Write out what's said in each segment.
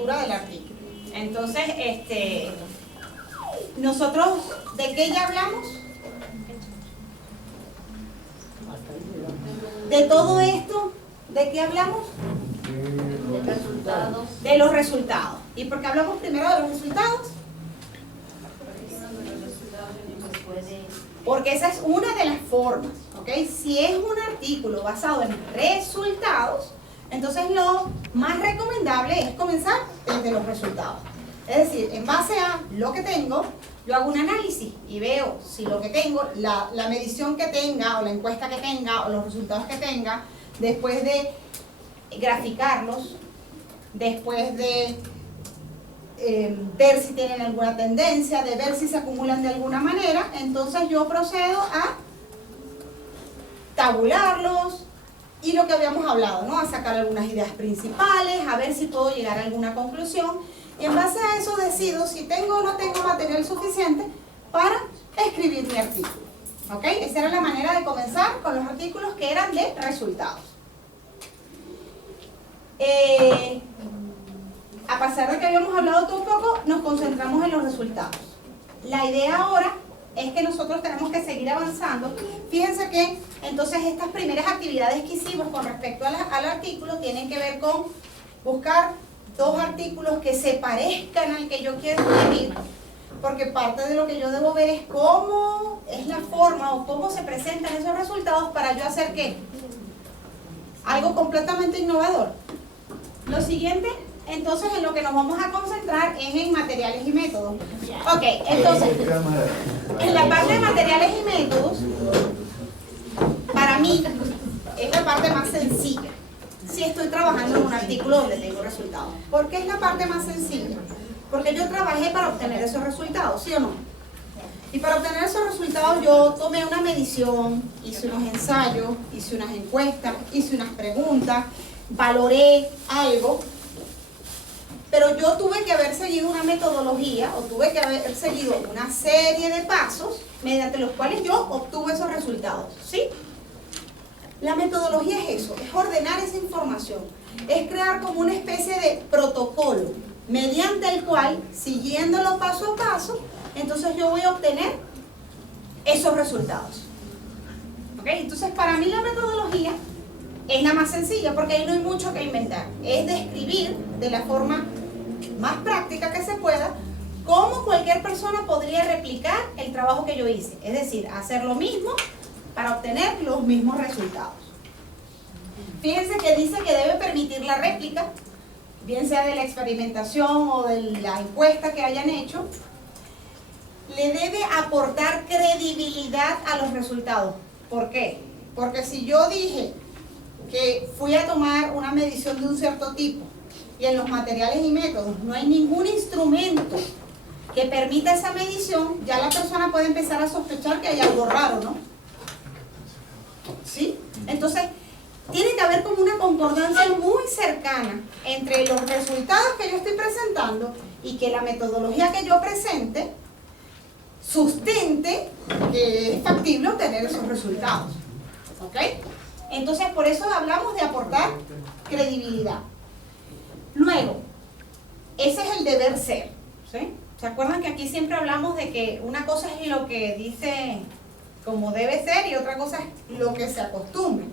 estructura del artículo. Entonces, nosotros, ¿de qué ya hablamos? De todo esto, ¿de qué hablamos? De resultados. De los resultados. ¿Y por qué hablamos primero de los resultados? Porque esa es una de las formas, ¿ok? Si es un artículo basado en resultados, entonces lo más recomendable es comenzar desde los resultados. Es decir, en base a lo que tengo, yo hago un análisis y veo si lo que tengo, la medición que tenga, o la encuesta que tenga, o los resultados que tenga, después de graficarlos, después de ver si tienen alguna tendencia, de ver si se acumulan de alguna manera, entonces yo procedo a tabularlos y lo que habíamos hablado, ¿no? A sacar algunas ideas principales, a ver si puedo llegar a alguna conclusión, y en base a eso decido si tengo o no tengo material suficiente para escribir mi artículo, ¿ok? Esa era la manera de comenzar con los artículos que eran de resultados. A pesar de que habíamos hablado todo un poco, nos concentramos en los resultados. La idea ahora es que nosotros tenemos que seguir avanzando. Fíjense que entonces estas primeras actividades que hicimos con respecto al artículo tienen que ver con buscar dos artículos que se parezcan al que yo quiero escribir, porque parte de lo que yo debo ver es cómo es la forma o cómo se presentan esos resultados para yo hacer ¿qué? Algo completamente innovador. Lo siguiente, entonces, en lo que nos vamos a concentrar es en materiales y métodos. Ok, entonces, en la parte de materiales y métodos, para mí, es la parte más sencilla. Si estoy trabajando en un artículo donde tengo resultados. ¿Por qué es la parte más sencilla? Porque yo trabajé para obtener esos resultados, ¿sí o no? Y para obtener esos resultados yo tomé una medición, hice unos ensayos, hice unas encuestas, hice unas preguntas, valoré algo, pero yo tuve que haber seguido una metodología o tuve que haber seguido una serie de pasos mediante los cuales yo obtuve esos resultados, ¿sí? La metodología es eso, es ordenar esa información, es crear como una especie de protocolo mediante el cual, siguiéndolo paso a paso, entonces yo voy a obtener esos resultados. ¿Ok? Entonces para mí la metodología es la más sencilla porque ahí no hay mucho que inventar. Es describir de la forma más práctica que se pueda cómo cualquier persona podría replicar el trabajo que yo hice. Es decir, hacer lo mismo para obtener los mismos resultados. Fíjense que dice que debe permitir la réplica, bien sea de la experimentación o de la encuesta que hayan hecho. Le debe aportar credibilidad a los resultados. ¿Por qué? Porque si yo dije que fui a tomar una medición de un cierto tipo y en los materiales y métodos no hay ningún instrumento que permita esa medición, ya la persona puede empezar a sospechar que hay algo raro, ¿no? ¿Sí? Entonces, tiene que haber como una concordancia muy cercana entre los resultados que yo estoy presentando y que la metodología que yo presente sustente que es factible obtener esos resultados. ¿Ok? Entonces, por eso hablamos de aportar credibilidad. Luego, ese es el deber ser. ¿Sí? ¿Se acuerdan que aquí siempre hablamos de que una cosa es lo que dice como debe ser y otra cosa es lo que se acostumbra?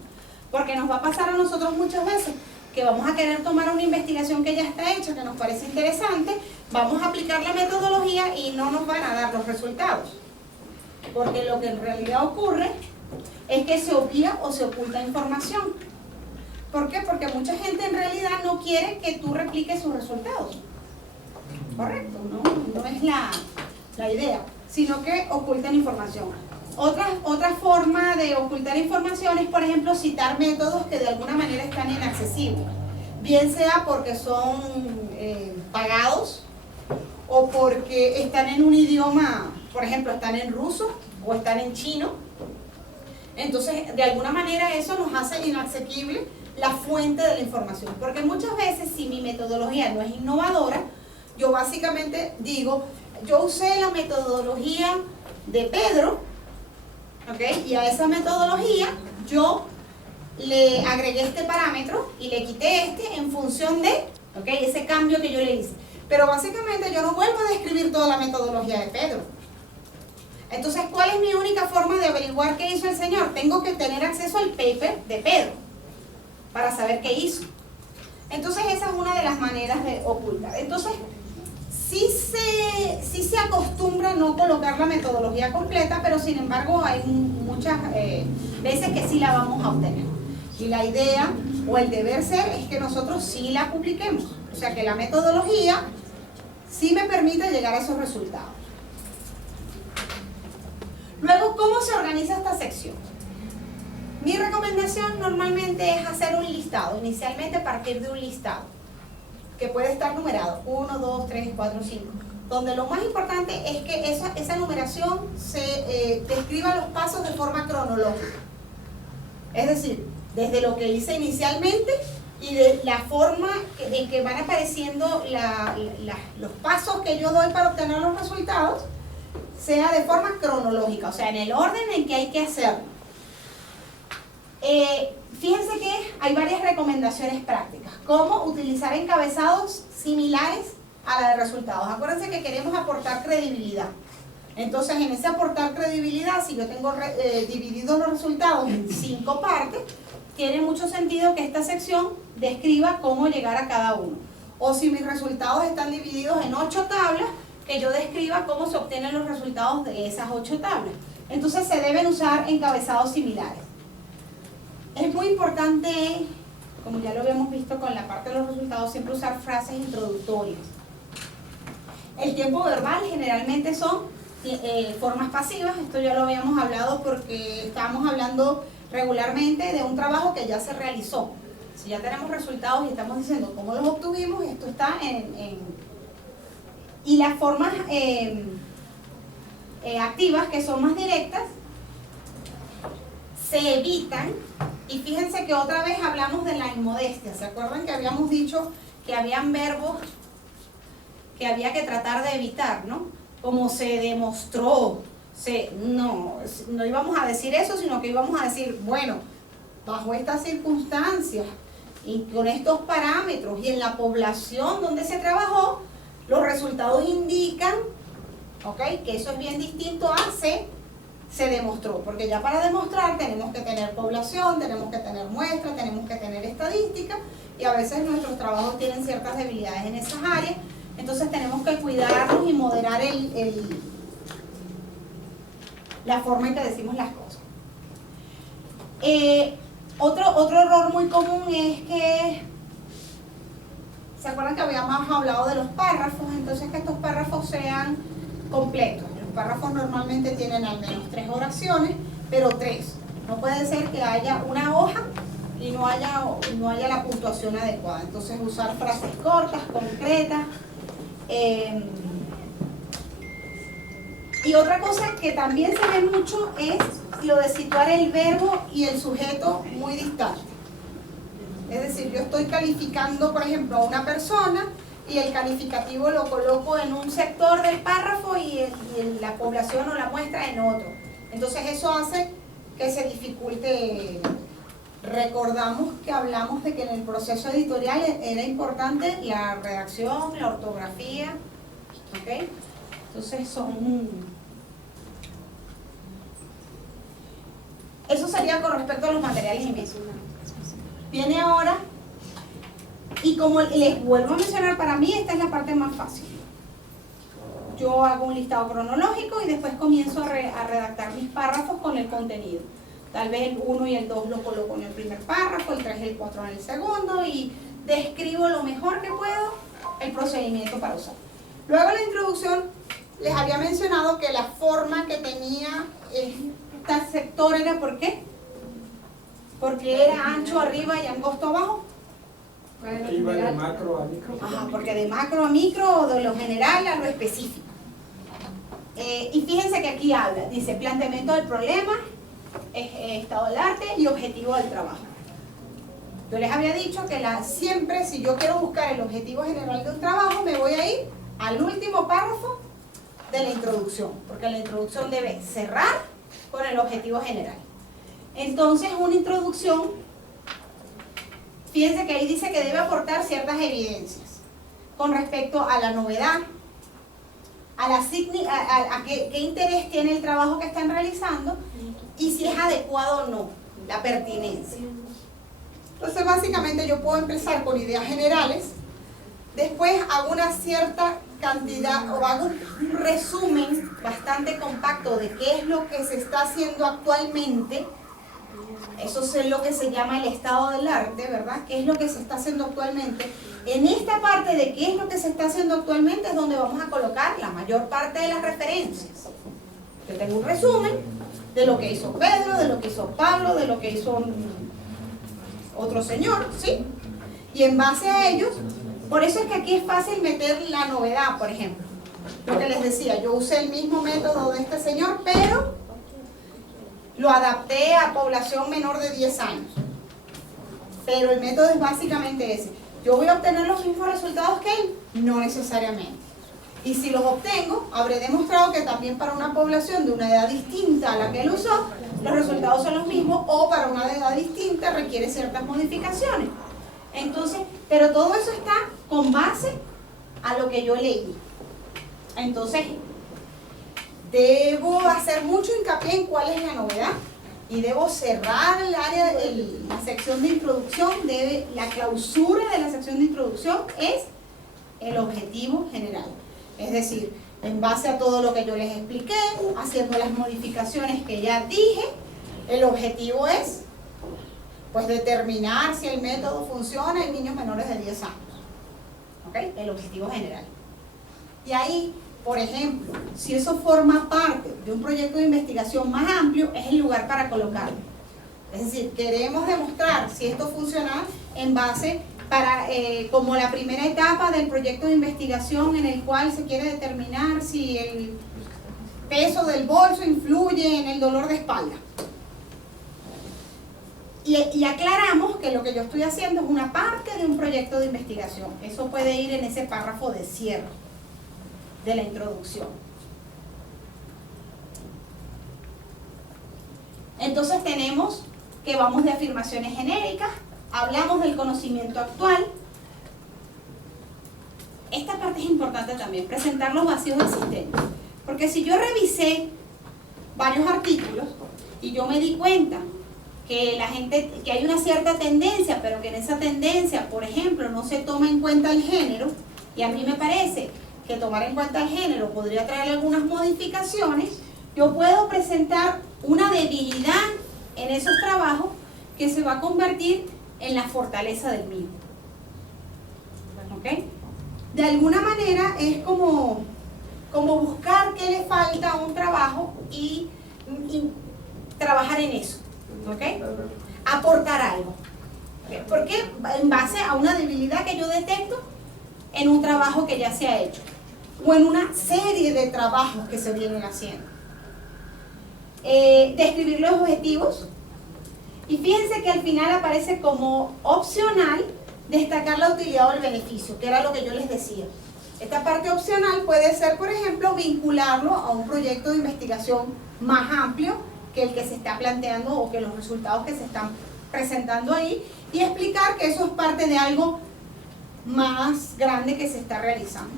Porque nos va a pasar a nosotros muchas veces que vamos a querer tomar una investigación que ya está hecha, que nos parece interesante, vamos a aplicar la metodología y no nos van a dar los resultados. Porque lo que en realidad ocurre es que se obvia o se oculta información. ¿Por qué? Porque mucha gente en realidad no quiere que tú repliques sus resultados. Correcto, no es la idea, sino que ocultan información. Otra forma de ocultar información es, por ejemplo, citar métodos que de alguna manera están inaccesibles. Bien sea porque son pagados o porque están en un idioma, por ejemplo, están en ruso o están en chino. Entonces, de alguna manera eso nos hace inaccesible la fuente de la información. Porque muchas veces, si mi metodología no es innovadora, yo básicamente digo, yo usé la metodología de Pedro, ¿ok? Y a esa metodología yo le agregué este parámetro y le quité este en función de ¿ok? Ese cambio que yo le hice. Pero básicamente yo no vuelvo a describir toda la metodología de Pedro. Entonces, ¿cuál es mi única forma de averiguar qué hizo el señor? Tengo que tener acceso al paper de Pedro para saber qué hizo. Entonces, esa es una de las maneras de ocultar. Entonces, sí se acostumbra a no colocar la metodología completa, pero sin embargo hay muchas veces que sí la vamos a obtener. Y la idea o el deber ser es que nosotros sí la publiquemos. O sea, que la metodología sí me permite llegar a esos resultados. Luego, ¿cómo se organiza esta sección? Mi recomendación normalmente es hacer un listado, inicialmente partir de un listado, que puede estar numerado, 1, 2, 3, 4, 5, donde lo más importante es que esa numeración se describa los pasos de forma cronológica. Es decir, desde lo que hice inicialmente y de la forma en que van apareciendo los pasos que yo doy para obtener los resultados, sea de forma cronológica, o sea, en el orden en que hay que hacerlo. Fíjense que hay varias recomendaciones prácticas. Cómo utilizar encabezados similares a la de resultados. Acuérdense que queremos aportar credibilidad. Entonces, en ese aportar credibilidad, si yo tengo dividido los resultados en 5 partes, tiene mucho sentido que esta sección describa cómo llegar a cada uno. O si mis resultados están divididos en 8 tablas, que yo describa cómo se obtienen los resultados de esas 8 tablas. Entonces, se deben usar encabezados similares. Es muy importante, como ya lo habíamos visto con la parte de los resultados, siempre usar frases introductorias. El tiempo verbal generalmente son formas pasivas. Esto ya lo habíamos hablado porque estábamos hablando regularmente de un trabajo que ya se realizó. Si ya tenemos resultados y estamos diciendo cómo los obtuvimos, esto está y las formas activas, que son más directas, se evitan. Y fíjense que otra vez hablamos de la inmodestia. ¿Se acuerdan que habíamos dicho que habían verbos que había que tratar de evitar, ¿no? Como se demostró. No íbamos a decir eso, sino que íbamos a decir, bueno, bajo estas circunstancias y con estos parámetros y en la población donde se trabajó, los resultados indican, ¿ok?, que eso es bien distinto a se demostró, porque ya para demostrar tenemos que tener población, tenemos que tener muestras, tenemos que tener estadística, y a veces nuestros trabajos tienen ciertas debilidades en esas áreas. Entonces tenemos que cuidarnos y moderar la forma en que decimos las cosas. Otro error muy común es que, ¿se acuerdan que habíamos hablado de los párrafos? Entonces, que estos párrafos sean completos. Los párrafos normalmente tienen al menos 3 oraciones, pero 3. No puede ser que haya una hoja y no haya la puntuación adecuada. Entonces, usar frases cortas, concretas. Y otra cosa que también se ve mucho es lo de situar el verbo y el sujeto muy distante. Es decir, yo estoy calificando, por ejemplo, a una persona y el calificativo lo coloco en un sector del párrafo y la población o la muestra en otro. Entonces eso hace que se dificulte. Recordamos que hablamos de que en el proceso editorial era importante la redacción, la ortografía, ¿ok? Entonces eso sería con respecto a los materiales impresos. Viene ahora, y como les vuelvo a mencionar, para mí esta es la parte más fácil. Yo hago un listado cronológico y después comienzo a redactar mis párrafos con el contenido. Tal vez el 1 y el 2 lo coloco en el primer párrafo, el 3 y el 4 en el segundo, y describo lo mejor que puedo el procedimiento para usar. Luego la introducción, les había mencionado que la forma que tenía este sector era ¿por qué? Porque era ancho arriba y angosto abajo. Iba de macro a micro. Ajá, porque de macro a micro o de lo general a lo específico. Y fíjense que aquí habla, dice planteamiento del problema, estado del arte y objetivo del trabajo. Yo les había dicho que siempre, si yo quiero buscar el objetivo general de un trabajo, me voy a ir al último párrafo de la introducción, porque la introducción debe cerrar con el objetivo general. Entonces, una introducción, fíjense que ahí dice que debe aportar ciertas evidencias. con respecto a la novedad, a qué interés tiene el trabajo que están realizando y si es adecuado o no, la pertinencia. Entonces básicamente yo puedo empezar con ideas generales, después hago una cierta cantidad o hago un resumen bastante compacto de qué es lo que se está haciendo actualmente. Eso es lo que se llama el estado del arte, ¿verdad? ¿Qué es lo que se está haciendo actualmente? En esta parte de qué es lo que se está haciendo actualmente es donde vamos a colocar la mayor parte de las referencias. Yo tengo un resumen de lo que hizo Pedro, de lo que hizo Pablo, de lo que hizo otro señor, ¿sí? Y en base a ellos, por eso es que aquí es fácil meter la novedad, por ejemplo. Lo que les decía, yo usé el mismo método de este señor, pero lo adapté a población menor de 10 años. Pero el método es básicamente ese. ¿Yo voy a obtener los mismos resultados que él? No necesariamente. Y si los obtengo, habré demostrado que también para una población de una edad distinta a la que él usó, los resultados son los mismos, o para una edad distinta requiere ciertas modificaciones. Entonces, pero todo eso está con base a lo que yo leí. Entonces, debo hacer mucho hincapié en cuál es la novedad y debo cerrar el área, la sección de introducción. La clausura de la sección de introducción es el objetivo general. Es decir, en base a todo lo que yo les expliqué, haciendo las modificaciones que ya dije, el objetivo es pues determinar si el método funciona en niños menores de 10 años. ¿Ok? El objetivo general. Y ahí, por ejemplo, si eso forma parte de un proyecto de investigación más amplio, es el lugar para colocarlo. Es decir, queremos demostrar si esto funciona en base como la primera etapa del proyecto de investigación en el cual se quiere determinar si el peso del bolso influye en el dolor de espalda. Y aclaramos que lo que yo estoy haciendo es una parte de un proyecto de investigación. Eso puede ir en ese párrafo de cierre de la introducción. Entonces tenemos que vamos de afirmaciones genéricas, hablamos del conocimiento actual. Esta parte es importante también, presentar los vacíos existentes. Porque si yo revisé varios artículos y yo me di cuenta que hay una cierta tendencia, pero que en esa tendencia, por ejemplo, no se toma en cuenta el género, y a mí me parece que tomar en cuenta el género podría traer algunas modificaciones, yo puedo presentar una debilidad en esos trabajos que se va a convertir en la fortaleza del mío. ¿Ok? De alguna manera es como buscar qué le falta a un trabajo y trabajar en eso. ¿Ok? Aportar algo. ¿Okay? Porque en base a una debilidad que yo detecto en un trabajo que ya se ha hecho o en una serie de trabajos que se vienen haciendo. Describir los objetivos, y fíjense que al final aparece como opcional destacar la utilidad o el beneficio, que era lo que yo les decía. Esta parte opcional puede ser, por ejemplo, vincularlo a un proyecto de investigación más amplio que el que se está planteando o que los resultados que se están presentando ahí, y explicar que eso es parte de algo más grande que se está realizando.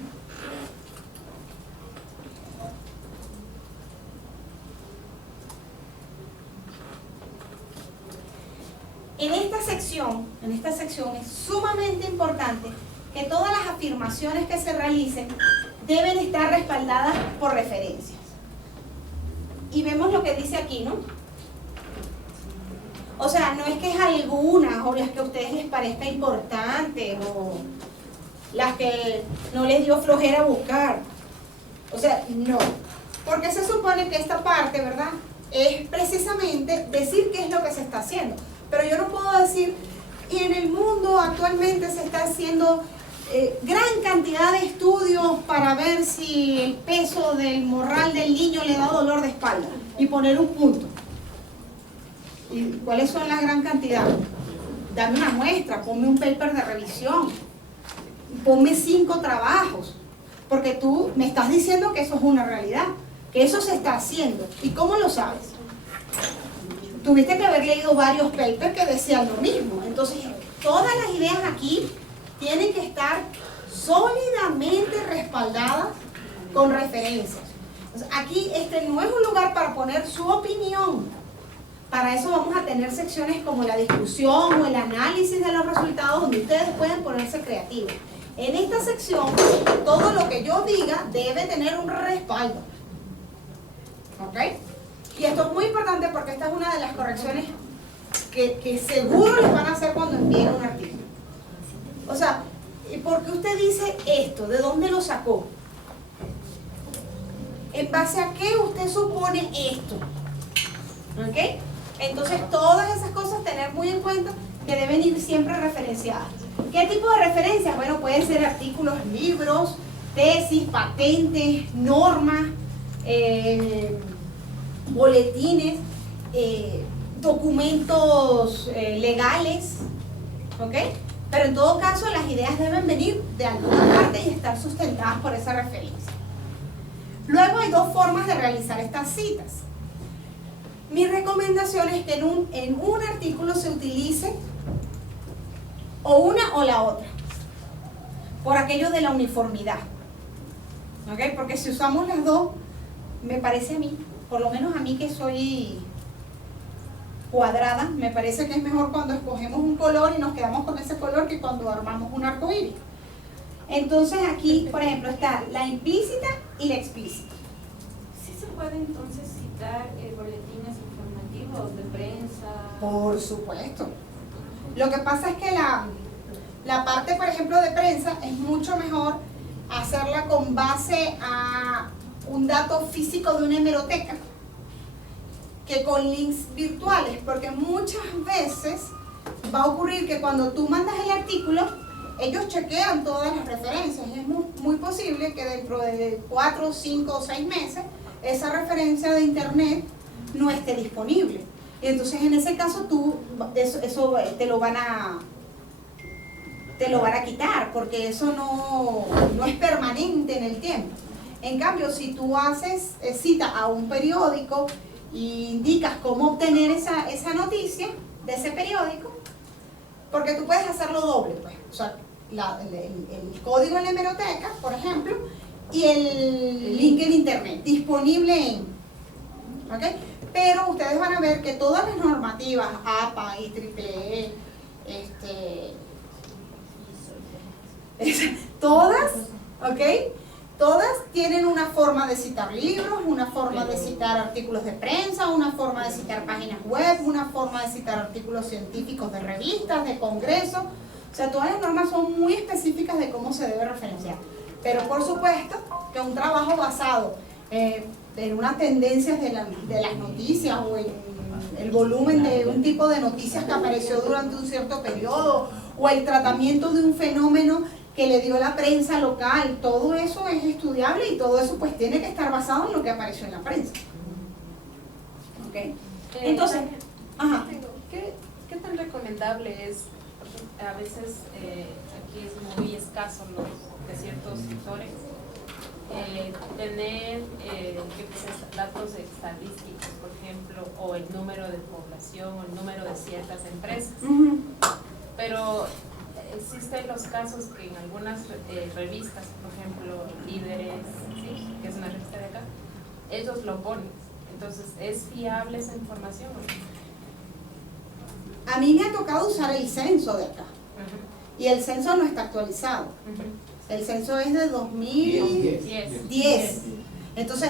En esta sección es sumamente importante que todas las afirmaciones que se realicen deben estar respaldadas por referencias. Y vemos lo que dice aquí, ¿no? O sea, no es que es algunas o las que a ustedes les parezca importante o las que no les dio flojera buscar. O sea, no. Porque se supone que esta parte, ¿verdad?, es precisamente decir qué es lo que se está haciendo. Pero yo no puedo decir, y en el mundo actualmente se está haciendo gran cantidad de estudios para ver si el peso del morral del niño le da dolor de espalda, y poner un punto. ¿Y cuáles son la gran cantidad? Dame una muestra, ponme un paper de revisión, ponme 5 trabajos, porque tú me estás diciendo que eso es una realidad, que eso se está haciendo. ¿Y cómo lo sabes? Tuviste que haber leído varios papers que decían lo mismo. Entonces, todas las ideas aquí tienen que estar sólidamente respaldadas con referencias. Entonces, aquí este no es un lugar para poner su opinión. Para eso vamos a tener secciones como la discusión o el análisis de los resultados, donde ustedes pueden ponerse creativos. En esta sección, todo lo que yo diga debe tener un respaldo. ¿Ok? Y esto es muy importante porque esta es una de las correcciones que seguro les van a hacer cuando envíen un artículo. O sea, ¿por qué usted dice esto? ¿De dónde lo sacó? ¿En base a qué usted supone esto? ¿Ok? Entonces, todas esas cosas tener muy en cuenta que deben ir siempre referenciadas. ¿Qué tipo de referencias? Bueno, pueden ser artículos, libros, tesis, patentes, normas, boletines, documentos legales, ¿ok? Pero en todo caso, las ideas deben venir de alguna parte y estar sustentadas por esa referencia. Luego hay dos formas de realizar estas citas. Mi recomendación es que en un artículo se utilice o una o la otra, por aquello de la uniformidad. ¿Ok? Porque si usamos las dos, me parece a mí, por lo menos a mí que soy cuadrada, me parece que es mejor cuando escogemos un color y nos quedamos con ese color que cuando armamos un arco iris. Entonces aquí, por ejemplo, está la implícita y la explícita. ¿Sí se puede entonces citar boletines informativos de prensa? Por supuesto. Lo que pasa es que la parte, por ejemplo, de prensa es mucho mejor hacerla con base a un dato físico de una hemeroteca que con links virtuales, porque muchas veces va a ocurrir que cuando tú mandas el artículo, ellos chequean todas las referencias y es muy posible que dentro de 4, 5 o 6 meses esa referencia de internet no esté disponible. Y entonces en ese caso eso te lo van a quitar, porque eso no es permanente en el tiempo. En cambio, si tú haces cita a un periódico y indicas cómo obtener esa noticia de ese periódico, porque tú puedes hacerlo doble, pues, o sea, el código en la hemeroteca, por ejemplo, y el link en internet, disponible ¿ok? Pero ustedes van a ver que todas las normativas, APA, IEEE, todas, ¿ok? Todas tienen una forma de citar libros, una forma de citar artículos de prensa, una forma de citar páginas web, una forma de citar artículos científicos de revistas, de congresos. O sea, todas las normas son muy específicas de cómo se debe referenciar. Pero por supuesto que un trabajo basado en unas tendencias de las noticias o en el volumen de un tipo de noticias que apareció durante un cierto periodo o el tratamiento de un fenómeno que le dio la prensa local, todo eso es estudiable y todo eso pues tiene que estar basado en lo que apareció en la prensa. ¿Ok? Entonces, ajá. ¿Qué tan recomendable es? A veces aquí es muy escaso de ciertos sectores tener datos estadísticos, por ejemplo, o el número de población o el número de ciertas empresas. Pero existen los casos que en algunas revistas, por ejemplo, Líderes, ¿sí?, que es una revista de acá, ellos lo ponen. Entonces, ¿es fiable esa información? A mí me ha tocado usar el censo de acá. Y el censo no está actualizado. El censo es de 2010. Entonces,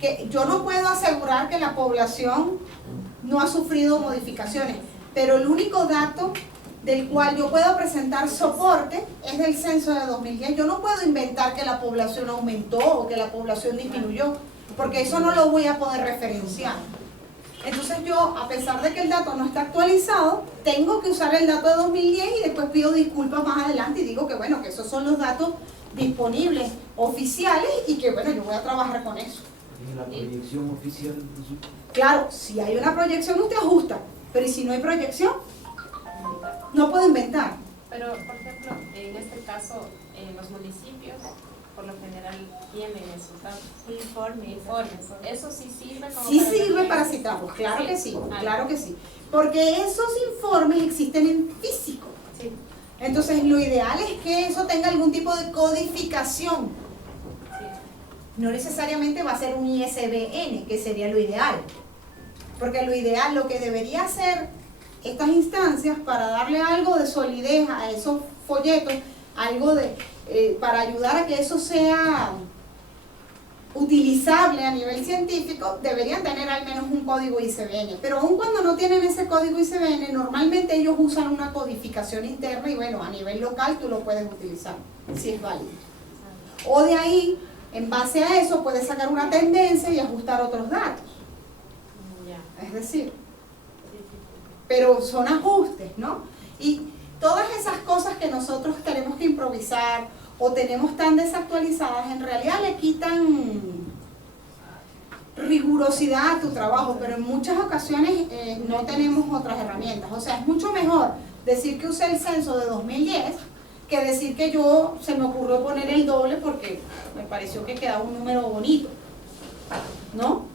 que yo no puedo asegurar que la población no ha sufrido modificaciones, pero el único dato del cual yo puedo presentar soporte es del censo de 2010. Yo no puedo inventar que la población aumentó o que la población disminuyó, porque eso no lo voy a poder referenciar. Entonces yo, a pesar de que el dato no está actualizado, tengo que usar el dato de 2010 y después pido disculpas más adelante y digo que bueno, que esos son los datos disponibles, oficiales, y que bueno, yo voy a trabajar con eso. ¿Y la proyección oficial? Claro, si hay una proyección usted ajusta, pero ¿y si no hay proyección? No puedo inventar. Pero, por ejemplo, en este caso, en los municipios, por lo general tienen esos datos. Informes. ¿Eso sí sirve como Sí sirve para citarlos, claro que sí, claro que sí. Porque esos informes existen en físico. Sí. Entonces, lo ideal es que eso tenga algún tipo de codificación. No necesariamente va a ser un ISBN, que sería lo ideal. Porque lo ideal, lo que debería hacer estas instancias para darle algo de solidez a esos folletos, algo de para ayudar a que eso sea utilizable a nivel científico, deberían tener al menos un código ISBN. Pero aun cuando no tienen ese código ISBN, normalmente ellos usan una codificación interna y bueno, a nivel local tú lo puedes utilizar, si es válido. O de ahí, en base a eso, puedes sacar una tendencia y ajustar otros datos. Es decir, pero son ajustes, ¿no? Y todas esas cosas que nosotros tenemos que improvisar o tenemos tan desactualizadas, en realidad le quitan rigurosidad a tu trabajo, pero en muchas ocasiones no tenemos otras herramientas. O sea, es mucho mejor decir que usé el censo de 2010 que decir que yo se me ocurrió poner el doble porque me pareció que quedaba un número bonito, ¿no?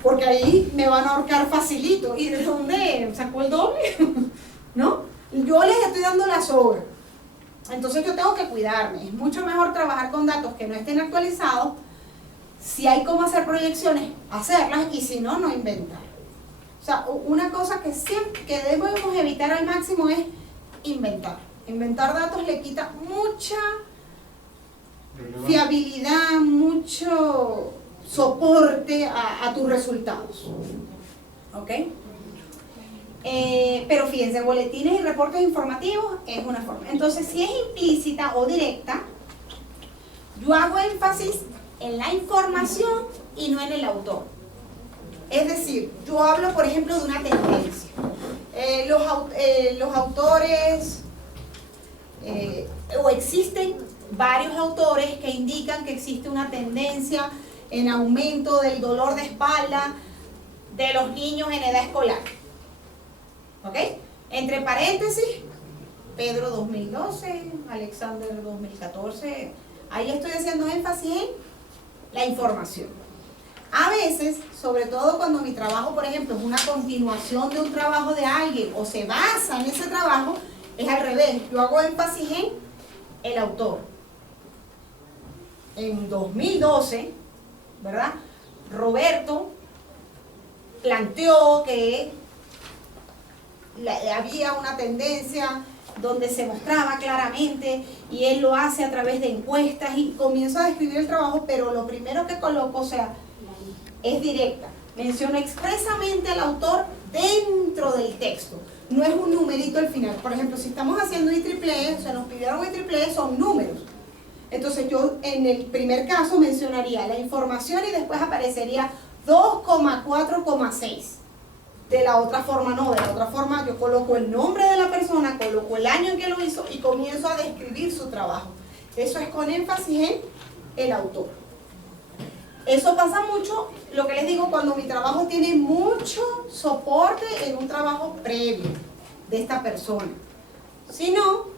Porque ahí me van a ahorcar facilito. ¿Y de dónde sacó el doble? ¿No? Yo les estoy dando la sobra. Entonces yo tengo que cuidarme. Es mucho mejor trabajar con datos que no estén actualizados. Si hay cómo hacer proyecciones, hacerlas, y si no, no inventar. O sea, una cosa que siempre que debemos evitar al máximo es inventar. Inventar datos le quita mucha fiabilidad, mucho soporte a tus resultados. ¿Ok? Pero fíjense, boletines y reportes informativos es una forma. Entonces, si es implícita o directa, yo hago énfasis en la información y no en el autor. Es decir, yo hablo, por ejemplo, de una tendencia. Los autores, o existen varios autores que indican que existe una tendencia en aumento del dolor de espalda de los niños en edad escolar. ¿Ok? Entre paréntesis, Pedro 2012, Alexander 2014, ahí estoy haciendo énfasis en la información. A veces, sobre todo cuando mi trabajo, por ejemplo, es una continuación de un trabajo de alguien o se basa en ese trabajo, es al revés. Yo hago énfasis en el autor. En 2012, ¿verdad? Roberto planteó que había una tendencia donde se mostraba claramente, y él lo hace a través de encuestas y comienza a describir el trabajo, pero lo primero que coloco, o sea, es directa. Menciono expresamente al autor dentro del texto, no es un numerito al final. Por ejemplo, si estamos haciendo IEEE, o sea, nos pidieron IEEE, son números. Entonces yo en el primer caso mencionaría la información y después aparecería 2,4,6. De la otra forma no, de la otra forma yo coloco el nombre de la persona, coloco el año en que lo hizo y comienzo a describir su trabajo. Eso es con énfasis en el autor. Eso pasa mucho, lo que les digo, cuando mi trabajo tiene mucho soporte en un trabajo previo de esta persona. Si no,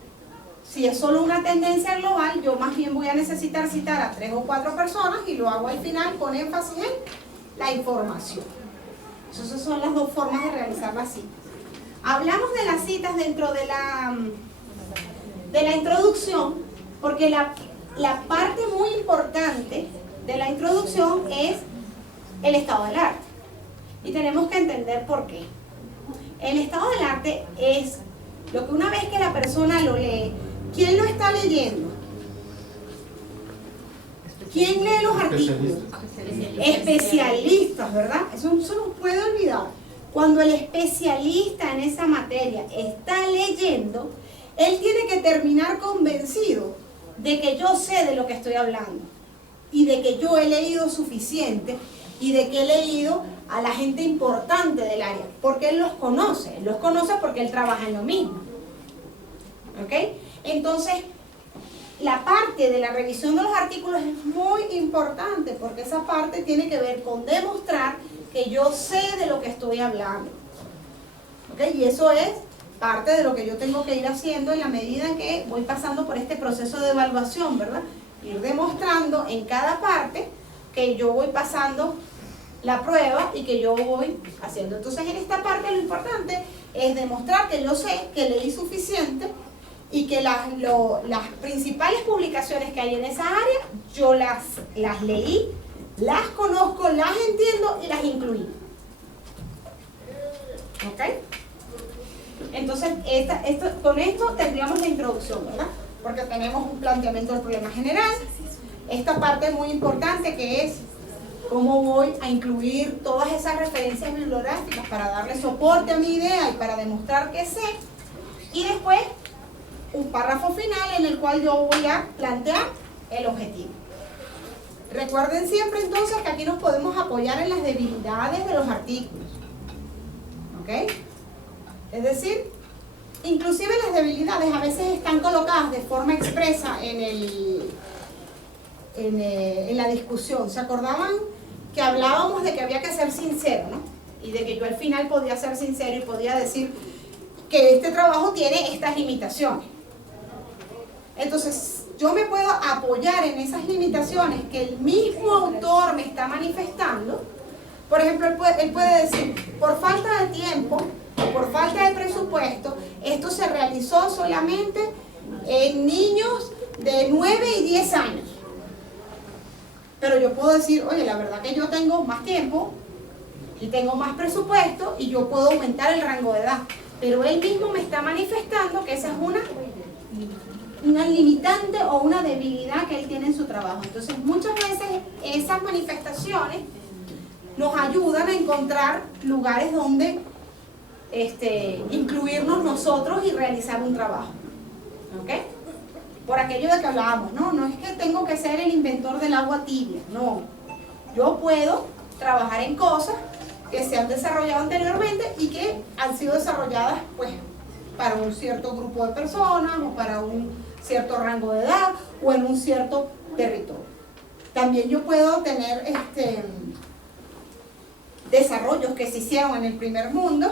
si es solo una tendencia global, yo más bien voy a necesitar citar a 3 o 4 personas y lo hago al final con énfasis en la información. Esas son las dos formas de realizar las citas. Hablamos de las citas dentro de la introducción, porque la parte muy importante de la introducción es el estado del arte. Y tenemos que entender por qué. El estado del arte es lo que una vez que la persona lo lee, ¿quién lo está leyendo? ¿Quién lee los artículos? Especialistas, ¿verdad? Eso no se nos puede olvidar. Cuando el especialista en esa materia está leyendo, él tiene que terminar convencido de que yo sé de lo que estoy hablando y de que yo he leído suficiente y de que he leído a la gente importante del área, porque él los conoce porque él trabaja en lo mismo. ¿Ok? Entonces, la parte de la revisión de los artículos es muy importante, porque esa parte tiene que ver con demostrar que yo sé de lo que estoy hablando. ¿Ok? Y eso es parte de lo que yo tengo que ir haciendo en la medida en que voy pasando por este proceso de evaluación, ¿verdad? Ir demostrando en cada parte que yo voy pasando la prueba y que yo voy haciendo. Entonces, en esta parte lo importante es demostrar que yo sé que leí suficiente y que las principales publicaciones que hay en esa área, yo las leí, las conozco, las entiendo y las incluí. ¿Ok? Entonces, con esto tendríamos la introducción, ¿verdad? Porque tenemos un planteamiento del problema general. Esta parte muy importante que es cómo voy a incluir todas esas referencias bibliográficas para darle soporte a mi idea y para demostrar que sé. Y después, un párrafo final en el cual yo voy a plantear el objetivo. Recuerden siempre entonces que aquí nos podemos apoyar en las debilidades de los artículos. ¿Ok? Es decir, inclusive las debilidades a veces están colocadas de forma expresa en la discusión. ¿Se acordaban que hablábamos de que había que ser sincero, ¿no? Y de que yo al final podía ser sincero y podía decir que este trabajo tiene estas limitaciones. Entonces, yo me puedo apoyar en esas limitaciones que el mismo autor me está manifestando. Por ejemplo, él puede decir, por falta de tiempo, por falta de presupuesto, esto se realizó solamente en niños de 9 y 10 años. Pero yo puedo decir, oye, la verdad que yo tengo más tiempo y tengo más presupuesto y yo puedo aumentar el rango de edad. Pero él mismo me está manifestando que esa es una limitante o una debilidad que él tiene en su trabajo. Entonces, muchas veces esas manifestaciones nos ayudan a encontrar lugares donde incluirnos nosotros y realizar un trabajo. ¿Ok? Por aquello de que hablábamos, no es que tengo que ser el inventor del agua tibia, no. Yo puedo trabajar en cosas que se han desarrollado anteriormente y que han sido desarrolladas pues para un cierto grupo de personas o para un cierto rango de edad o en un cierto territorio. También yo puedo tener desarrollos que se hicieron en el primer mundo,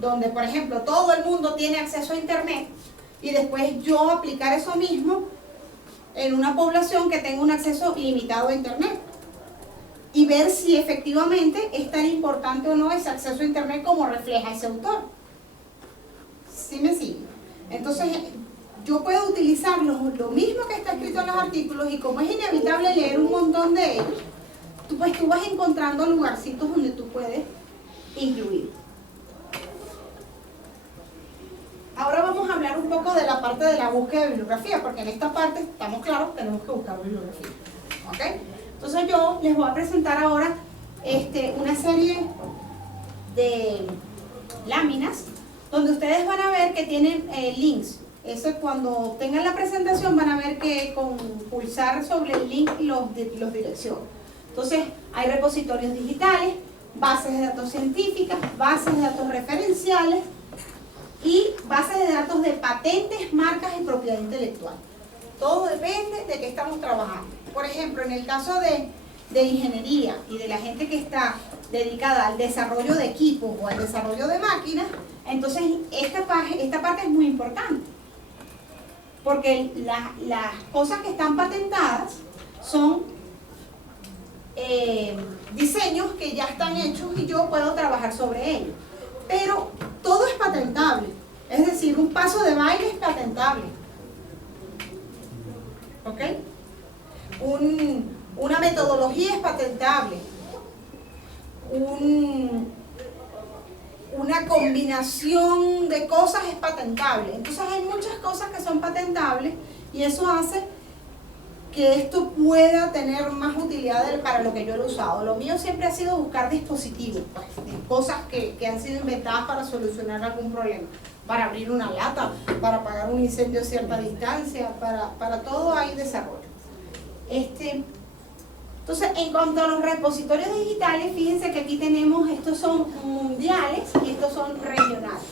donde por ejemplo todo el mundo tiene acceso a internet y después yo aplicar eso mismo en una población que tenga un acceso ilimitado a internet y ver si efectivamente es tan importante o no ese acceso a internet como refleja ese autor. ¿Sí me sigue? Entonces yo puedo utilizar lo mismo que está escrito en los artículos y como es inevitable leer un montón de ellos, tú vas encontrando lugarcitos donde tú puedes incluir. Ahora vamos a hablar un poco de la parte de la búsqueda de bibliografía, porque en esta parte, estamos claros, tenemos que buscar bibliografía. ¿Ok? Entonces yo les voy a presentar ahora una serie de láminas donde ustedes van a ver que tienen links. Eso cuando tengan la presentación van a ver que con pulsar sobre el link los direccionan. Entonces hay repositorios digitales, bases de datos científicas, bases de datos referenciales y bases de datos de patentes, marcas y propiedad intelectual. Todo depende de qué estamos trabajando. Por ejemplo, en el caso de ingeniería y de la gente que está dedicada al desarrollo de equipos o al desarrollo de máquinas, entonces esta parte es muy importante. Porque las cosas que están patentadas son diseños que ya están hechos y yo puedo trabajar sobre ellos. Pero todo es patentable. Es decir, un paso de baile es patentable. ¿Ok? Una metodología es patentable. Una combinación de cosas es patentable. Entonces hay muchas cosas que son patentables y eso hace que esto pueda tener más utilidad para lo que yo lo he usado. Lo mío siempre ha sido buscar dispositivos, pues, cosas que han sido inventadas para solucionar algún problema, para abrir una lata, para apagar un incendio a cierta distancia, para todo hay desarrollo. Entonces, en cuanto a los repositorios digitales, fíjense que aquí tenemos, estos son mundiales y estos son regionales.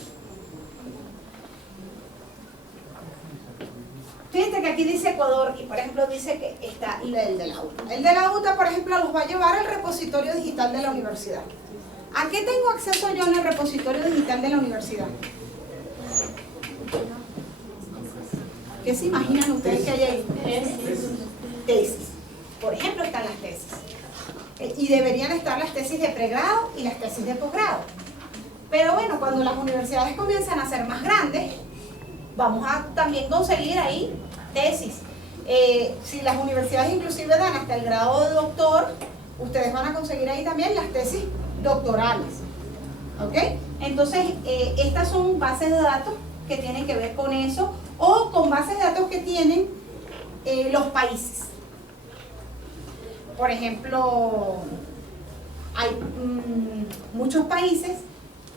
Fíjense que aquí dice Ecuador y por ejemplo dice que está el de la UTA. El de la UTA, por ejemplo, los va a llevar al repositorio digital de la universidad. ¿A qué tengo acceso yo en el repositorio digital de la universidad? ¿Qué se imaginan ustedes que hay ahí? Tesis. Por ejemplo, están las tesis. Y deberían estar las tesis de pregrado y las tesis de posgrado. Pero bueno, cuando las universidades comienzan a ser más grandes, vamos a también conseguir ahí tesis. Si las universidades inclusive dan hasta el grado de doctor, ustedes van a conseguir ahí también las tesis doctorales. ¿Ok? Entonces, estas son bases de datos que tienen que ver con eso, o con bases de datos que tienen los países. Por ejemplo, hay muchos países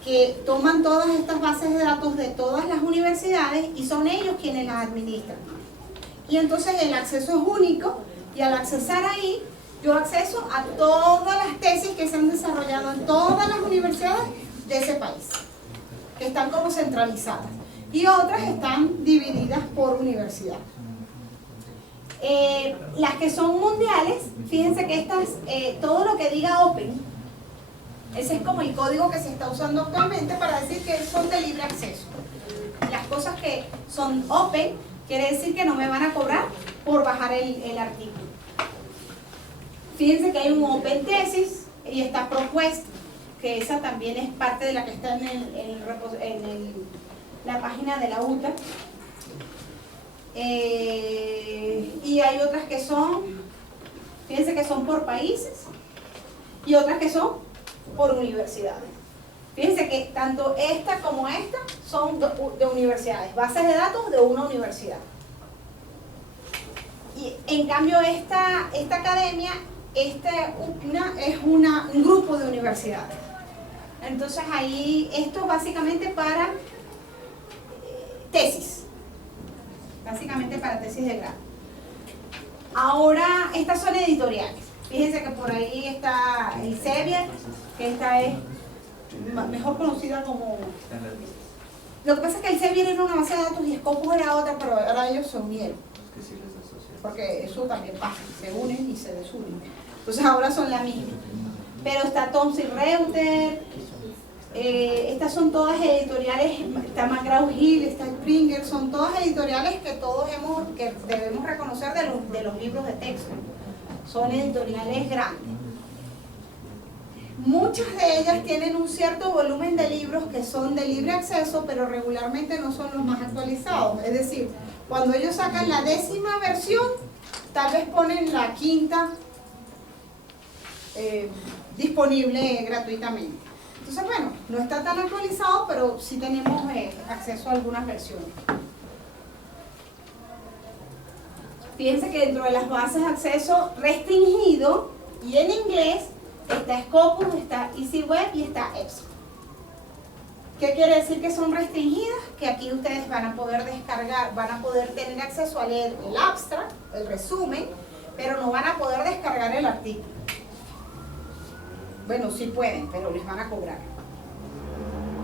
que toman todas estas bases de datos de todas las universidades y son ellos quienes las administran. Y entonces el acceso es único, y al accesar ahí, yo acceso a todas las tesis que se han desarrollado en todas las universidades de ese país, que están como centralizadas, y otras están divididas por universidad. Las que son mundiales, fíjense que estas, todo lo que diga Open, ese es como el código que se está usando actualmente para decir que son de libre acceso. Las cosas que son Open, quiere decir que no me van a cobrar por bajar el artículo. Fíjense que hay un Open Thesis y está ProQuest, que esa también es parte de la que está en la página de la UTA. Y hay otras que son, fíjense que son por países, y otras que son por universidades. Fíjense que tanto esta como esta son de universidades, bases de datos de una universidad. Y en cambio esta academia, es un grupo de universidades. Entonces ahí, esto es básicamente para tesis. Básicamente para tesis de grado. Ahora, estas son editoriales. Fíjense que por ahí está el Elsevier, que esta es mejor conocida como... Lo que pasa es que el Elsevier era una base de datos y Scopus era otra, pero ahora ellos se unieron. Porque eso también pasa, se unen y se desunen. Entonces ahora son la misma. Pero está Thomson Reuters, estas son todas editoriales, está McGraw-Hill, está Springer, son todas editoriales que todos que debemos reconocer de los libros de texto. Son editoriales grandes. Muchas de ellas tienen un cierto volumen de libros que son de libre acceso, pero regularmente no son los más actualizados. Es decir, cuando ellos sacan la 10ª versión, tal vez ponen la 5ª disponible gratuitamente. Entonces, bueno, no está tan actualizado, pero sí tenemos acceso a algunas versiones. Fíjense que dentro de las bases de acceso restringido y en inglés está Scopus, está EasyWeb y está EBSCO. ¿Qué quiere decir que son restringidas? Que aquí ustedes van a poder descargar, van a poder tener acceso a leer el abstract, el resumen, pero no van a poder descargar el artículo. Bueno, sí pueden, pero les van a cobrar.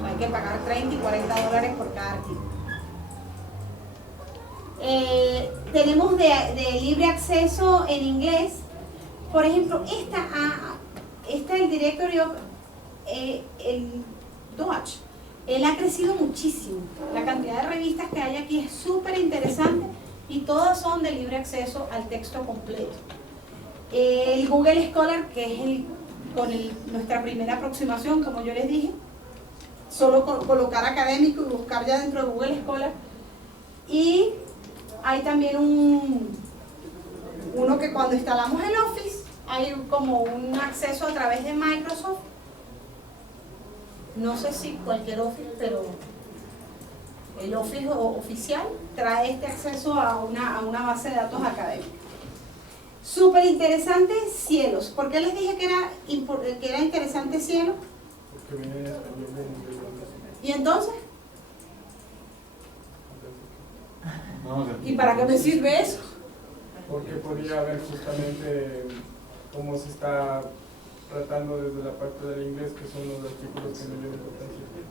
Hay que pagar 30 y 40 dólares por cada artículo. Tenemos de libre acceso en inglés. Por ejemplo, el Directory of el Dodge. Él ha crecido muchísimo. La cantidad de revistas que hay aquí es súper interesante y todas son de libre acceso al texto completo. El Google Scholar, que es nuestra primera aproximación, como yo les dije, solo colocar académico y buscar ya dentro de Google Scholar. Y hay también uno que cuando instalamos el Office, hay como un acceso a través de Microsoft. No sé si cualquier Office, pero el Office oficial trae este acceso a una base de datos académica. Súper interesante, Cielos. ¿Por qué les dije que era interesante Cielo? Porque viene en español. ¿Y entonces? ¿Y para qué me sirve eso? Porque podría ver justamente cómo se está tratando desde la parte del inglés, que son los artículos que mayor importancia tienen.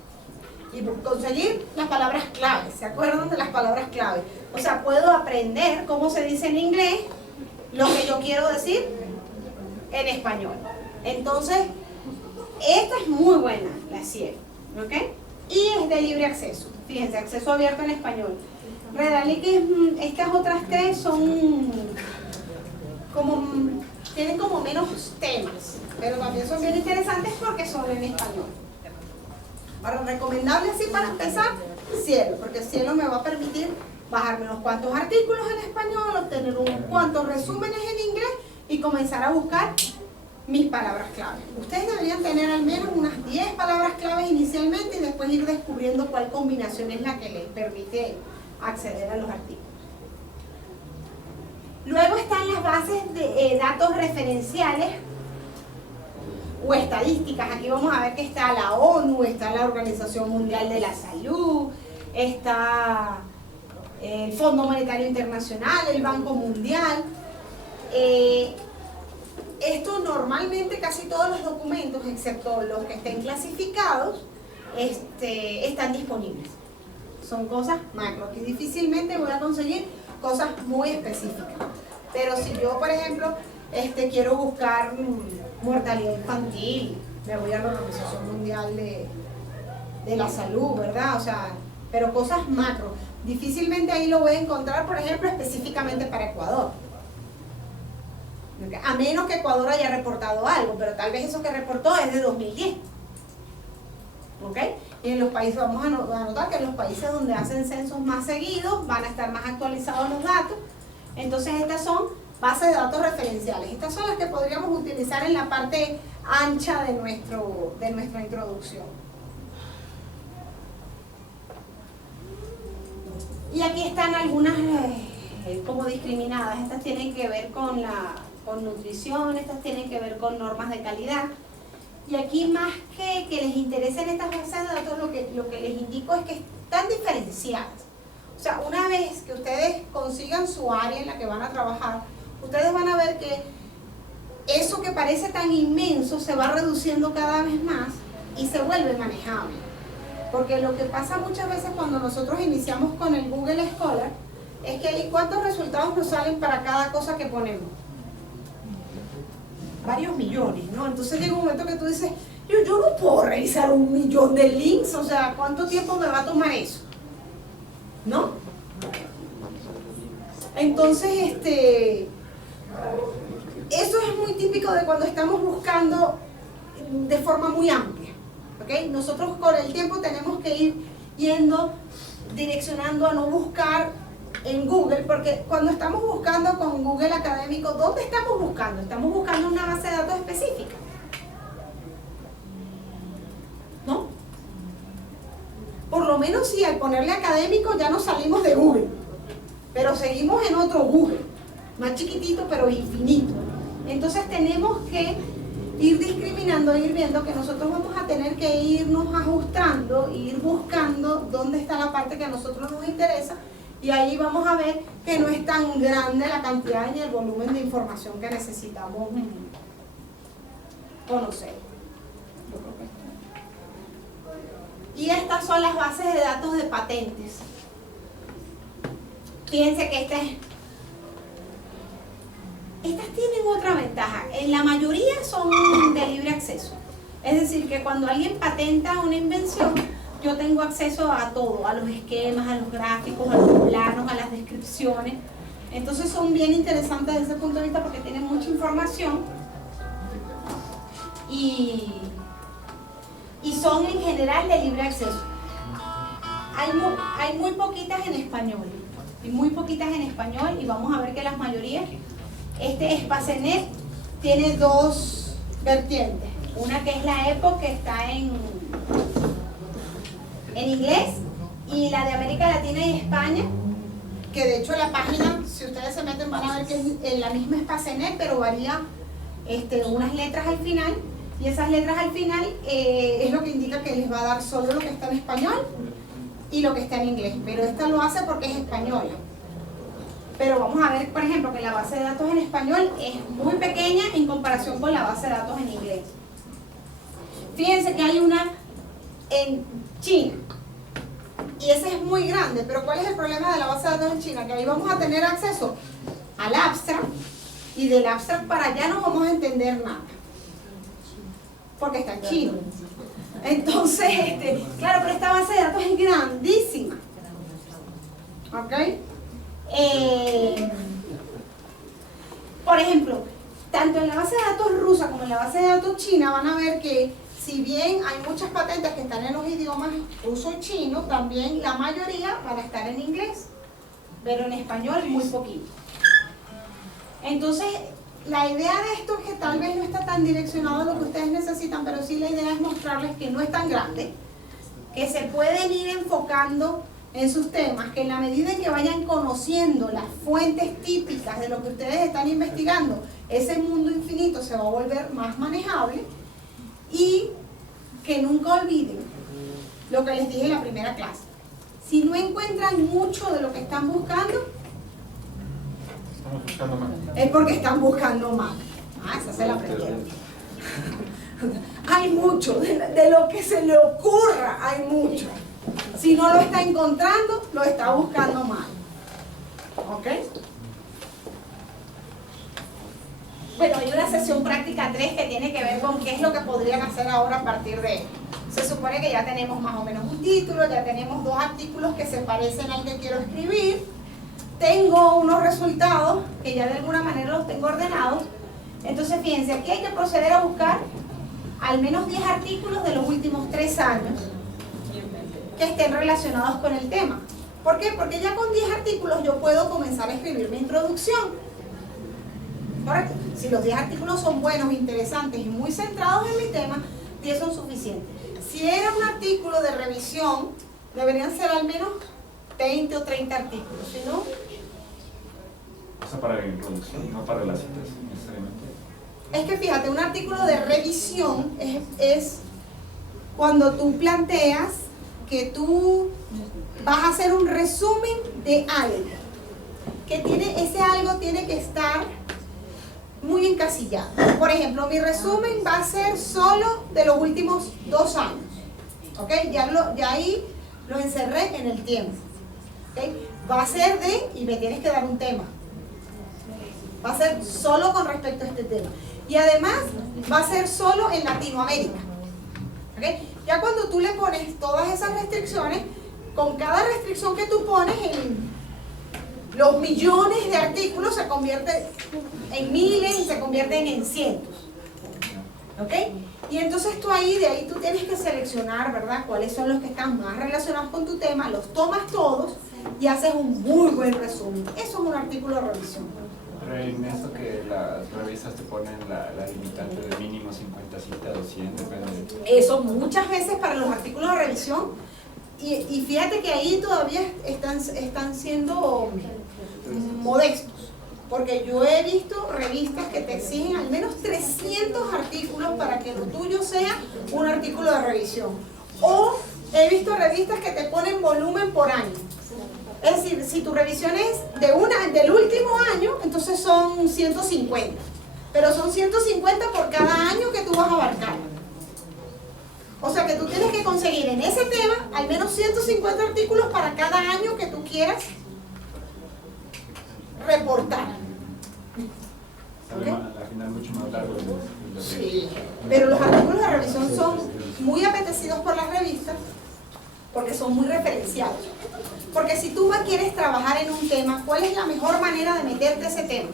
Y por conseguir las palabras clave, ¿se acuerdan de las palabras clave? O sea, puedo aprender cómo se dice en inglés lo que yo quiero decir en español. Entonces, esta es muy buena, la Cielo, ¿ok? Y es de libre acceso, fíjense, acceso abierto en español. Redalic, estas otras tres son tienen como menos temas, pero también son bien interesantes porque son en español. Ahora, recomendable así para empezar, Cielo, porque Cielo me va a permitir bajarme unos cuantos artículos en español, obtener unos cuantos resúmenes en inglés y comenzar a buscar mis palabras clave. Ustedes deberían tener al menos unas 10 palabras claves inicialmente y después ir descubriendo cuál combinación es la que les permite acceder a los artículos. Luego están las bases de datos referenciales o estadísticas. Aquí vamos a ver que está la ONU, está la Organización Mundial de la Salud, está el Fondo Monetario Internacional, el Banco Mundial. Esto normalmente casi todos los documentos, excepto los que estén clasificados, están disponibles. Son cosas macro, que difícilmente voy a conseguir cosas muy específicas. Pero si yo, por ejemplo, quiero buscar mortalidad infantil, me voy a la Organización Mundial de la Salud, ¿verdad? O sea, pero cosas macro. Difícilmente ahí lo voy a encontrar, por ejemplo, específicamente para Ecuador. A menos que Ecuador haya reportado algo, pero tal vez eso que reportó es de 2010. ¿Ok? Y en los países, vamos a notar que en los países donde hacen censos más seguidos van a estar más actualizados los datos. Entonces estas son bases de datos referenciales. Estas son las que podríamos utilizar en la parte ancha de nuestra introducción. Y aquí están algunas como discriminadas. Estas tienen que ver con nutrición, estas tienen que ver con normas de calidad. Y aquí, más que les interesen estas bases de datos, lo que les indico es que están diferenciadas. O sea, una vez que ustedes consigan su área en la que van a trabajar, ustedes van a ver que eso que parece tan inmenso se va reduciendo cada vez más y se vuelve manejable. Porque lo que pasa muchas veces cuando nosotros iniciamos con el Google Scholar es que ¿cuántos resultados nos salen para cada cosa que ponemos? Varios millones, ¿no? Entonces llega un momento que tú dices, yo no puedo revisar 1 millón de links, o sea, ¿cuánto tiempo me va a tomar eso? ¿No? Entonces, eso es muy típico de cuando estamos buscando de forma muy amplia, ¿ok? Nosotros con el tiempo tenemos que ir direccionando a no buscar en Google, porque cuando estamos buscando con Google Académico, ¿dónde estamos buscando? Estamos buscando una base de datos específica, ¿no? Por lo menos si al ponerle académico ya nos salimos de Google, pero seguimos en otro Google, más chiquitito pero infinito. Entonces tenemos que ir discriminando, ir viendo que nosotros vamos a tener que irnos ajustando, ir buscando dónde está la parte que a nosotros nos interesa. Y ahí vamos a ver que no es tan grande la cantidad ni el volumen de información que necesitamos conocer. Y estas son las bases de datos de patentes. Fíjense que estas tienen otra ventaja. En la mayoría son de libre acceso. Es decir, que cuando alguien patenta una invención, yo tengo acceso a todo, a los esquemas, a los gráficos, a los planos, a las descripciones. Entonces son bien interesantes desde ese punto de vista porque tienen mucha información y son en general de libre acceso. Hay muy poquitas en español, y vamos a ver que las mayorías, Spacenet tiene dos vertientes. Una que es la EPO, que está en inglés, y la de América Latina y España, que de hecho la página, si ustedes se meten van a ver que es en la misma Spacenet, pero varía unas letras al final, y esas letras al final es lo que indica que les va a dar solo lo que está en español y lo que está en inglés, pero esta lo hace porque es española. Pero vamos a ver, por ejemplo, que la base de datos en español es muy pequeña en comparación con la base de datos en inglés. Fíjense que hay una en China, y esa es muy grande, pero ¿cuál es el problema de la base de datos en China? Que ahí vamos a tener acceso al abstract, y del abstract para allá no vamos a entender nada, porque está en chino. Entonces, claro, pero esta base de datos es grandísima, ¿ok? Por ejemplo, tanto en la base de datos rusa como en la base de datos china van a ver que si bien hay muchas patentes que están en los idiomas ruso y chino, también la mayoría van a estar en inglés, pero en español muy poquito. Entonces, la idea de esto es que tal vez no está tan direccionado a lo que ustedes necesitan, pero sí la idea es mostrarles que no es tan grande, que se pueden ir enfocando en sus temas, que en la medida en que vayan conociendo las fuentes típicas de lo que ustedes están investigando, ese mundo infinito se va a volver más manejable, y que nunca olviden lo que les dije en la primera clase. Si no encuentran mucho de lo que están buscando, Estamos buscando más. es porque están buscando más. Esa se la aprendieron. Hay mucho, de lo que se le ocurra, hay mucho. Si no lo está encontrando, lo está buscando mal. ¿Ok? Bueno, hay una sesión práctica 3 que tiene que ver con qué es lo que podrían hacer ahora a partir de esto. Se supone que ya tenemos más o menos un título, ya tenemos 2 artículos que se parecen al que quiero escribir. Tengo unos resultados que ya de alguna manera los tengo ordenados. Entonces, fíjense, aquí hay que proceder a buscar al menos 10 artículos de los últimos 3 años que estén relacionados con el tema. ¿Por qué? Porque ya con 10 artículos yo puedo comenzar a escribir mi introducción. ¿Correcto? Si los 10 artículos son buenos, interesantes y muy centrados en mi tema, 10 son suficientes. Si era un artículo de revisión, deberían ser al menos 20 o 30 artículos, si no... O sea, para la introducción, no para las citas necesariamente. Es que fíjate, un artículo de revisión es cuando tú planteas que tú vas a hacer un resumen de algo, que ese algo tiene que estar muy encasillado. Por ejemplo, mi resumen va a ser solo de los últimos 2 años. ¿Ok? Ya ahí lo encerré en el tiempo. ¿Ok? Va a ser y me tienes que dar un tema. Va a ser solo con respecto a este tema. Y además va a ser solo en Latinoamérica. ¿Ok? Ya cuando tú le pones todas esas restricciones, con cada restricción que tú pones los millones de artículos se convierten en miles y se convierten en cientos. ¿Ok? Y entonces de ahí tú tienes que seleccionar, ¿verdad?, cuáles son los que están más relacionados con tu tema, los tomas todos y haces un muy buen resumen. Eso es un artículo de revisión. Pero en esto que las revistas te ponen la limitante de mínimo 50 citas o 100, depende de... Eso muchas veces para los artículos de revisión. Y fíjate que ahí todavía están siendo modestos, porque yo he visto revistas que te exigen al menos 300 artículos para que lo tuyo sea un artículo de revisión. O he visto revistas que te ponen volumen por año. Es decir, si tu revisión es del último año, entonces son 150. Pero son 150 por cada año que tú vas a abarcar. O sea que tú tienes que conseguir en ese tema al menos 150 artículos para cada año que tú quieras reportar. Sale al final mucho más largo. Sí, pero los artículos de revisión son muy apetecidos por las revistas porque son muy referenciados. Porque si tú quieres trabajar en un tema, ¿cuál es la mejor manera de meterte a ese tema?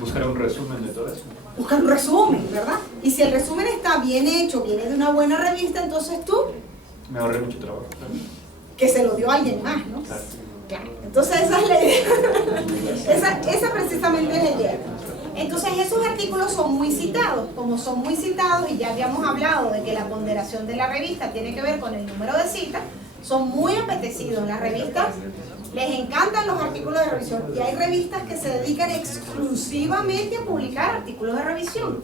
Buscar un resumen de todo eso. Buscar un resumen, ¿verdad? Y si el resumen está bien hecho, viene de una buena revista, entonces tú, Me ahorré mucho trabajo. que se lo dio a alguien más, ¿no? Claro. Claro. Entonces esa es la idea. esa precisamente es la idea. Entonces esos artículos son muy citados. Como son muy citados y ya habíamos hablado de que la ponderación de la revista tiene que ver con el número de citas, son muy apetecidos. Las revistas les encantan los artículos de revisión y hay revistas que se dedican exclusivamente a publicar artículos de revisión.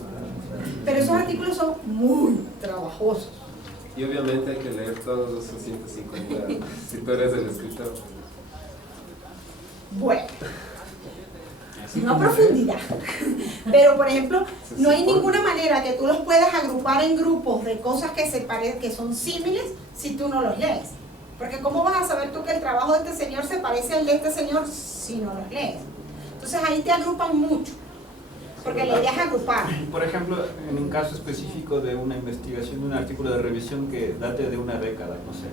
Pero esos artículos son muy trabajosos. Y obviamente hay que leer todos los 150 si tú eres el escritor. Bueno, no a profundidad, pero por ejemplo, no hay ninguna manera que tú los puedas agrupar en grupos de cosas que son símiles si tú no los lees. Porque ¿cómo vas a saber tú que el trabajo de este señor se parece al de este señor si no los lees? Entonces ahí te agrupan mucho, porque la idea es agrupar. Por ejemplo, en un caso específico de una investigación, de un artículo de revisión que date de una década, no sé,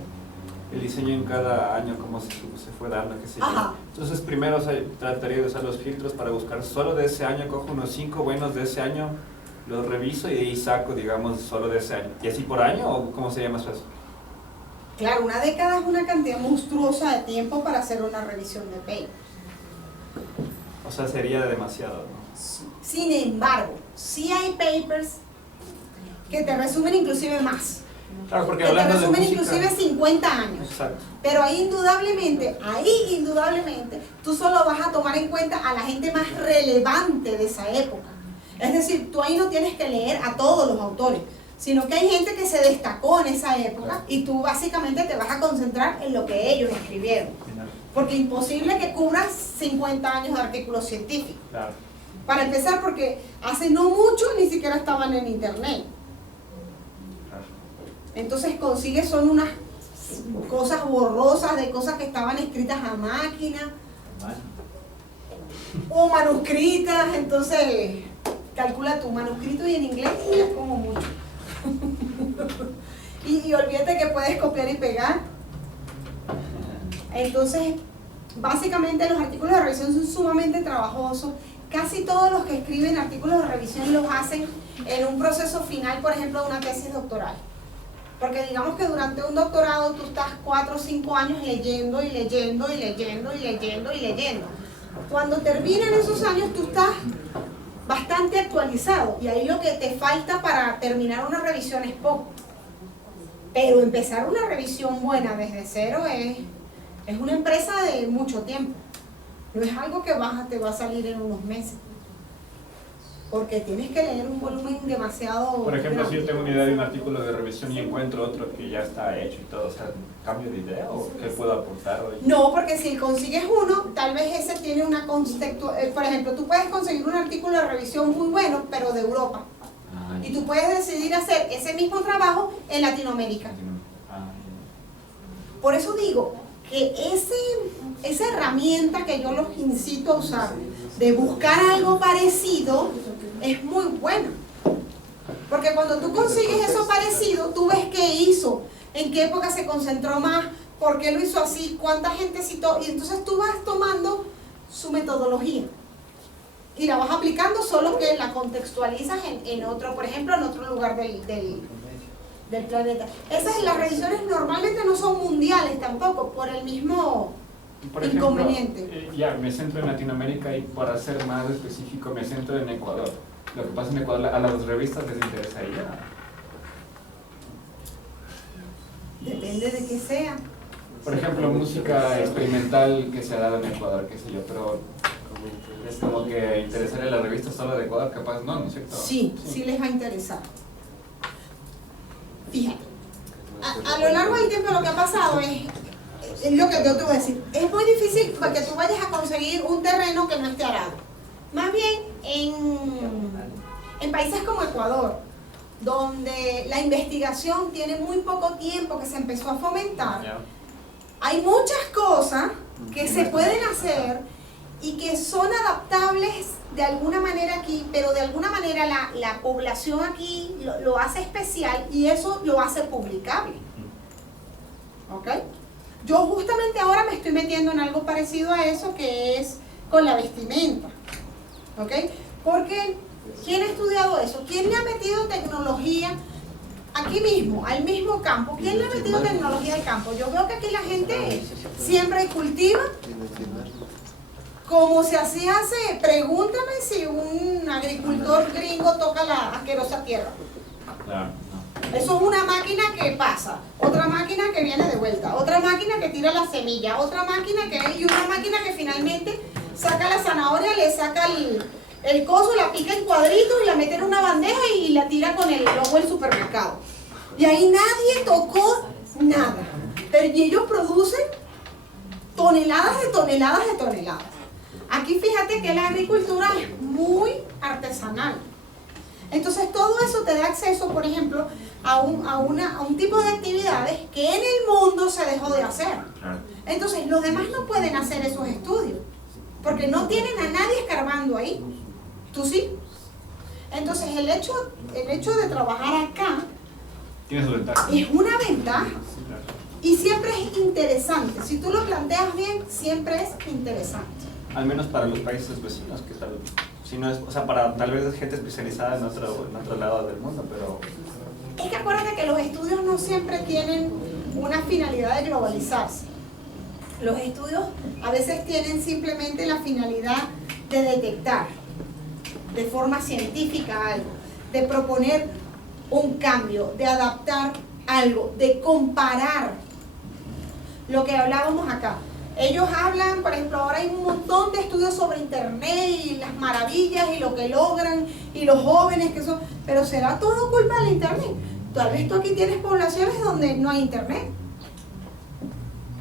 el diseño en cada año, cómo se fue dando, qué sé yo. Ajá. Entonces primero trataría de usar los filtros para buscar solo de ese año, cojo unos 5 buenos de ese año, Los reviso y ahí saco, digamos, solo de ese año. ¿Y así por año o cómo se llama eso? Claro, una década es una cantidad monstruosa de tiempo para hacer una revisión de paper. O sea, sería demasiado, ¿no? Sin embargo, sí hay papers que te resumen inclusive más. Claro, porque Que te hablando de resumen música... inclusive 50 años. Exacto. Pero ahí indudablemente, tú solo vas a tomar en cuenta a la gente más relevante de esa época. Es decir, tú ahí no tienes que leer a todos los autores, sino que hay gente que se destacó en esa época y tú básicamente te vas a concentrar en lo que ellos escribieron. Porque imposible que cubras 50 años de artículos científicos. Claro. Para empezar, porque hace no mucho ni siquiera estaban en internet. Entonces consigues son unas cosas borrosas de cosas que estaban escritas a máquina o manuscritas. Entonces calcula tu manuscrito y en inglés es como mucho. y olvídate que puedes copiar y pegar. Entonces básicamente los artículos de revisión son sumamente trabajosos. Casi todos los que escriben artículos de revisión los hacen en un proceso final, por ejemplo, de una tesis doctoral. Porque digamos que durante un doctorado tú estás 4 o 5 años leyendo y leyendo y leyendo y leyendo y leyendo. Cuando terminan esos años tú estás bastante actualizado y ahí lo que te falta para terminar una revisión es poco. Pero empezar una revisión buena desde cero es una empresa de mucho tiempo. No es algo que te va a salir en unos meses. Porque tienes que leer un volumen demasiado Por ejemplo, grande. si yo tengo una idea de un artículo de revisión y encuentro otro que ya está hecho y todo, o sea, ¿cambio de idea o qué puedo aportar hoy? No, porque si consigues uno, tal vez ese tiene una por ejemplo, tú puedes conseguir un artículo de revisión muy bueno, pero de Europa. Y tú puedes decidir hacer ese mismo trabajo en Latinoamérica. Por eso digo que esa herramienta que yo los incito a usar, de buscar algo parecido, es muy buena. Porque cuando tú consigues eso parecido, tú ves qué hizo, en qué época se concentró más, por qué lo hizo así, cuánta gente citó, y entonces tú vas tomando su metodología y la vas aplicando, solo que la contextualizas en otro, por ejemplo, en otro lugar del planeta. Las revisiones normalmente no son mundiales tampoco, por el mismo Por ejemplo, inconveniente. ya me centro en Latinoamérica y para ser más específico me centro en Ecuador. Lo que pasa en Ecuador, a las revistas les interesaría. Depende de qué sea. Por ejemplo, música experimental que se ha dado en Ecuador, qué sé yo, pero es como que interesaría la revista solo de Ecuador, capaz no, ¿no es cierto? Sí les va a interesar. Fíjate, a lo largo del tiempo lo que ha pasado es lo que yo te voy a decir, es muy difícil que tú vayas a conseguir un terreno que no esté arado. Más bien en países como Ecuador, donde la investigación tiene muy poco tiempo que se empezó a fomentar, hay muchas cosas que se pueden hacer y que son adaptables de alguna manera aquí, pero de alguna manera la población aquí lo hace especial y eso lo hace publicable. ¿Ok? Yo justamente ahora me estoy metiendo en algo parecido a eso, que es con la vestimenta. ¿Ok? Porque ¿quién ha estudiado eso? ¿Quién le ha metido tecnología aquí mismo, al mismo campo? ¿Quién le ha metido tecnología al campo? Yo veo que aquí la gente siembra y cultiva. Como se hacía hace, pregúntame si un agricultor gringo toca la asquerosa tierra. Claro, Eso es una máquina que pasa, otra máquina que viene de vuelta, otra máquina que tira la semilla, otra máquina y una máquina que finalmente saca la zanahoria, le saca el coso, la pica en cuadritos y la mete en una bandeja y la tira con el logo del supermercado. Y ahí nadie tocó nada. Pero ellos producen toneladas de toneladas de toneladas. Aquí fíjate que la agricultura es muy artesanal. Entonces todo eso te da acceso, por ejemplo, a un tipo de actividades que en el mundo se dejó de hacer. Entonces los demás no pueden hacer esos estudios, porque no tienen a nadie escarbando ahí. ¿Tú sí? Entonces el hecho de trabajar acá tiene su ventaja. es una ventaja. Y siempre es interesante. Si tú lo planteas bien, siempre es interesante. Al menos para los países vecinos, ¿qué tal? Si no es, o sea, para tal vez gente especializada en otro lado del mundo, pero... Es que acuérdate que los estudios no siempre tienen una finalidad de globalizarse. Los estudios a veces tienen simplemente la finalidad de detectar de forma científica algo, de proponer un cambio, de adaptar algo, de comparar lo que hablábamos acá. Ellos hablan, por ejemplo, ahora hay un montón de estudios sobre internet y las maravillas y lo que logran y los jóvenes que son, pero ¿será todo culpa del internet? Tal vez tú aquí tienes poblaciones donde no hay internet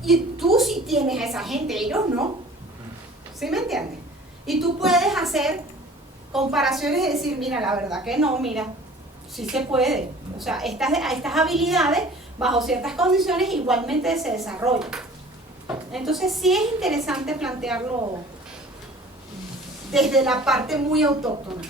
y tú sí tienes a esa gente, ellos no. ¿Sí me entiendes? Y tú puedes hacer comparaciones y decir, mira, la verdad que no, mira, sí se puede. O sea, estas habilidades, bajo ciertas condiciones, igualmente se desarrollan. Entonces sí es interesante plantearlo desde la parte muy autóctona.